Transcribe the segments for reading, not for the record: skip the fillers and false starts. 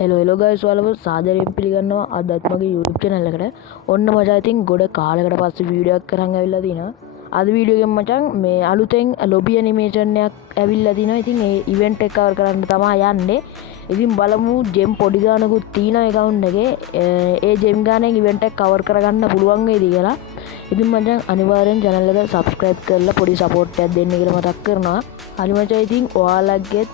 Hello guys ඔයාලව සාදරයෙන් පිළිගන්නවා අදත් මගේ YouTube channel එකට. ඔන්න මචං ඉතින් ගොඩ කාලයකට පස්සේ වීඩියෝ එකක් කරන් ඇවිල්ලා තිනවා. අද වීඩියෝ එකෙන් මචං මේ අලුතෙන් ලොබි ඇනිමේෂන් එකක් ඇවිල්ලා තිනවා. ඉතින් ඒ ඉවෙන්ට් එක කවර් කරන්න තමයි යන්නේ. ඉතින් බලමු ජෙම් පොඩි ගානකුත් තියෙනවා account එකේ. ඒ ජෙම් ගානෙන් ඉවෙන්ට් එක කවර් කරගන්න පුළුවන් වේද කියලා. ඉතින් මචං අනිවාර්යෙන් channel එක subscribe කරලා පොඩි support එකක් දෙන්න කියලා මතක් කරනවා. හරි මචං ඉතින් ඔයාලගෙත්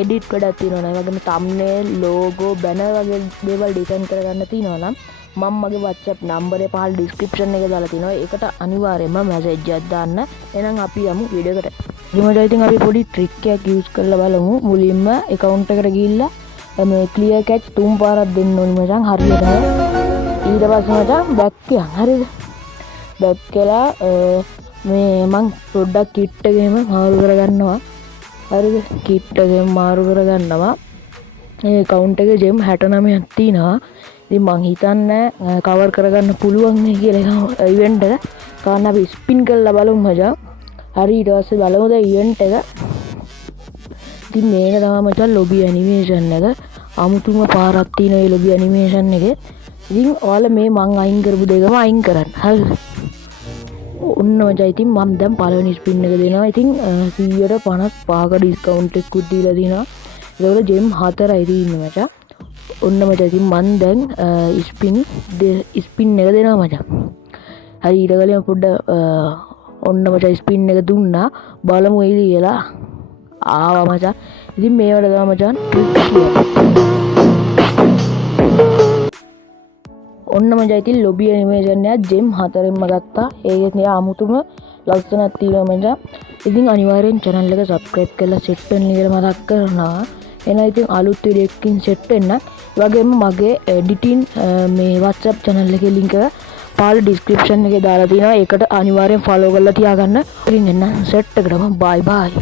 edit වැඩක් තියෙනවා නම් ඒ වගේම thumbnail logo banner වගේ දේවල් design කරගන්න තියෙනවා නම් මම මගේ WhatsApp number එක පහළ description එකේ දාලා තිනවා. ඒකට අනිවාර්යයෙන්ම message එකක් දාන්න. එහෙනම් අපි යමු වීඩියෝ එකට. ඉතින් මචං ඉතින් අපි පොඩි trick එකක් use කරලා බලමු. මුලින්ම account එකට ගිහිල්ලා මේ clear catch 3 පාරක් දෙන්න ඕනි මචං හරියට. ඊට පස්සේ මචං back යන් හරිද? back කළා මේ මං පොඩ්ඩක් කිට් එකේම මාරු කරගන්නවා. හරිද? කිට් එකේම මාරු කරගන්නවා. මේ account එකේ ජෙම් 69ක් තියෙනවා. ඉතින් මං හිතන්නේ කවර් කරගන්න පුළුවන් නේ කියලා ඉවෙන්ට් එක. කාන්න අපි ස්පින් කරලා බලමු මචං. හරි ඊට පස්සේ බලමු ද ඉවෙන්ට් එක. ඉතින් මේක තමයි මචං ලොබි ඇනිමේෂන් එක. අමුතුම පාරක් තියෙන මේ ලොබි ඇනිමේෂන් එකේ. ඉතින් ඔයාලා මේ මං අයින් කරපු දෙකම අයින් කරන්න. හරිද? ඔන්න මචං ඉතින් මම දැන් පළවෙනි ස්පින් එක දෙනවා. ඉතින් 155ක ඩිස්කවුන්ට් එකකුත් දීලා තිනවා. ඒකවල ජෙම් 4යි තියෙන්නේ මචං. ඔන්න මචං ඉතින් මම දැන් ස්පින් එක දෙනවා මචං. හරි ඊට කලින් පොඩ්ඩ ඔන්න මචං ස්පින් එක දුන්නා. බලමු එයිද කියලා. ආවා මචං. ඉතින් මේවට තමයි මචං ට්‍රික් කියන්නේ. ඔන්න මචං ඉතින් ලොබි ඇනිමේෂන් එක ජෙම් 4ෙන්ම ගත්තා. ඒකෙත් නේ අමුතුම ලස්සනක් තියෙනවා මචං. ඉතින් අනිවාර්යෙන් channel එක subscribe කරලා set වෙන්න කියලා මතක් කරනවා. එහෙනම් ඉතින් අලුත් වීඩියෝ එකකින් set වෙන්න. ඒ වගේම මගේ editing මේ WhatsApp channel එකේ link එක පහළ description එකේ දාලා තියෙනවා. ඒකට අනිවාර්යෙන් follow කරලා තියාගන්න. ඉතින් එන්න set එකටම bye bye.